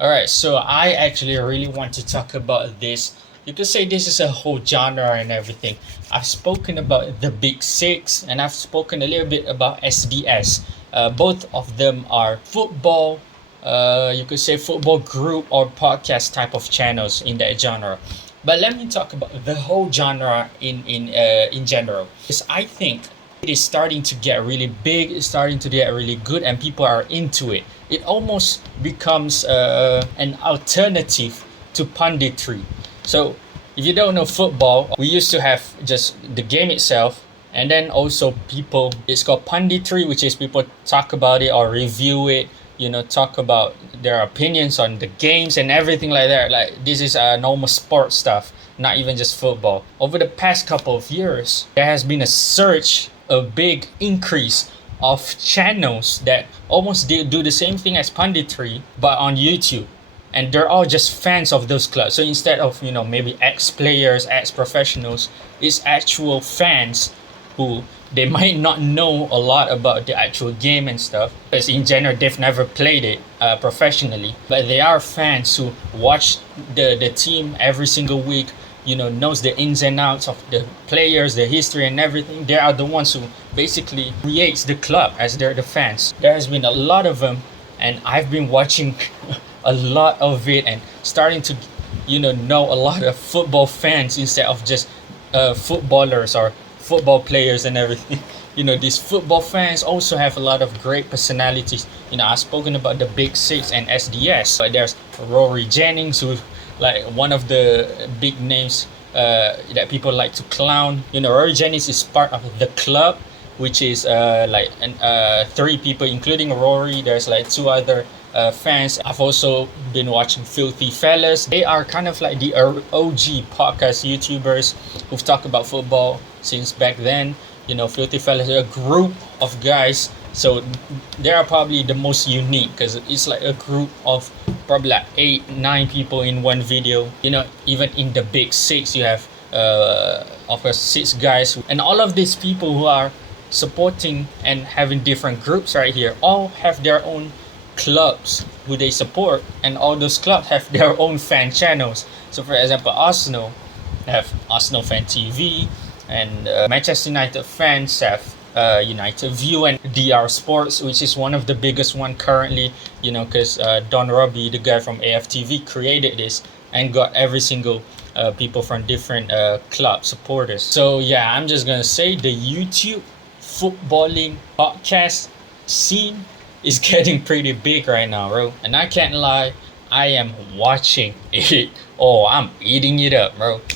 All right, so I actually really want to talk about this. You could say this is a whole genre and everything. I've spoken about the Big Six and I've spoken a little bit about SDS. Both of them are football, you could say football group or podcast type of channels in that genre. But let me talk about the whole genre in general. Because I think it is starting to get really big, it's starting to get really good, and people are into it. It almost becomes an alternative to punditry. So, if you don't know football, we used to have just the game itself, and then also people, it's called punditry, which is people talk about it or review it, talk about their opinions on the games and everything like that. Like, this is normal sports stuff, not even just football. Over the past couple of years, there has been a surge, a big increase of channels that almost do the same thing as punditry but on YouTube, and they're all just fans of those clubs. So instead of maybe ex players, ex professionals, it's actual fans who they might not know a lot about the actual game and stuff, because in general they've never played it professionally, but they are fans who watch the team every single week, knows the ins and outs of the players, the history and everything. They are the ones who basically creates the club as they're the fans. There has been a lot of them, and I've been watching a lot of it and starting to know a lot of football fans instead of just footballers or football players and everything. These football fans also have a lot of great personalities. I've spoken about the Big Six and SDS, but there's Rory Jennings, who like one of the big names that people like to clown. Rory Jennings is part of the club, which is three people, including Rory. There's like two other fans. I've also been watching Filthy Fellas. They are kind of like the OG podcast YouTubers who've talked about football since back then. Filthy Fellas are a group of guys. So they are probably the most unique because it's like a group of probably like 8-9 people in one video. Even in the Big Six, you have of course 6 guys, and all of these people who are supporting and having different groups right here all have their own clubs who they support, and all those clubs have their own fan channels. So for example, Arsenal have Arsenal Fan TV, and Manchester United fans have United View and DR Sports, which is one of the biggest one currently, because Don Robbie, the guy from AFTV, created this and got every single people from different club supporters. So yeah, I'm just gonna say the YouTube footballing podcast scene is getting pretty big right now, bro. And I can't lie, I am watching it. Oh, I'm eating it up, bro.